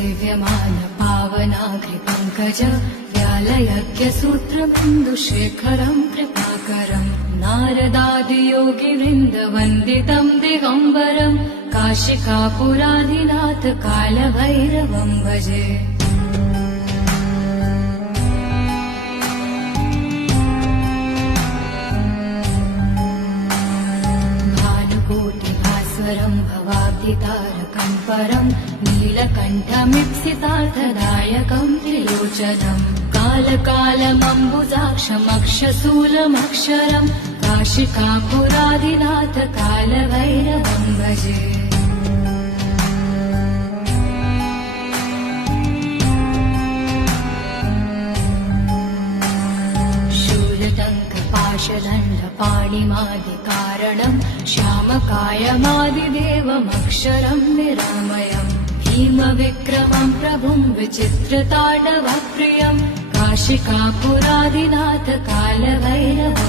सेव्यमान पावनाग्रिपङ्कज व्यालयज्ञसूत्रबिन्दुशेखरम् कृपाकरम् नारदादियोगिवृन्दवन्दितम् दिगम्बरम् काशिकापुराधिनाथ कालभैरवम् भजे। भानुकोटिभास्वरम् भवाब्धितारकम् परम् नीलकण्ठमीप्सितार्थदायकम् त्रिलोचनम् कालकालमम्बुजाक्षमक्षशूलमक्षरम् काशिकापुराधिनाथ कालभैरवम् भजे। शूलटङ्कपाशदण्डपाणिमादिकारणम् श्यामकायमादिदेवमक्षरम् निरामयम् भीमविक्रमम् प्रभुम् विचित्रताण्डवप्रियम् काशिकापुराधिनाथ कालभैरवम्